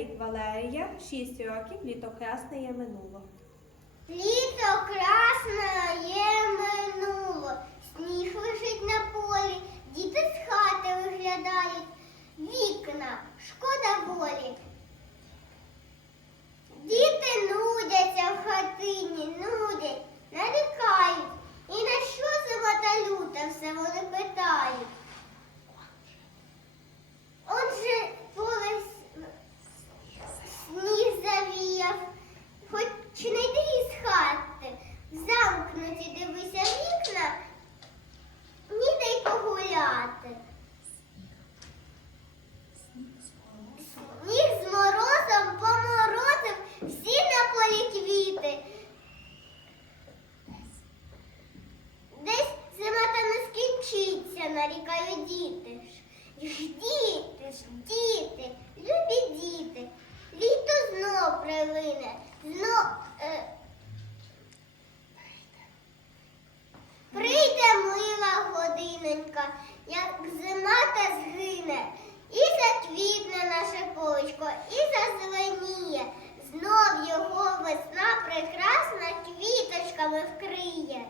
рік Валерія, 6 років, літо хресне є минуло. Літо красне є минуло, сніг лежить на полі, діти з хати виглядають, вікна, шкода волі. Діти нудяться в хатині, нудять, нарікають. І на що зима та люта все вони питають. Отже, поле с- сніг завіяв, хоч чи не йди із хати, замкнуті дивися вікна, ніде й погуляти. Сніг з морозом поморозив всі на полі квіти. Десь зима та не скінчиться, нарікають діти. ж. Ж діти, любі діти, літо знов прилине, знов як зима та згине, і затвітне наше полечко, і зазеленіє, знов його весна прекрасна квіточками вкриє.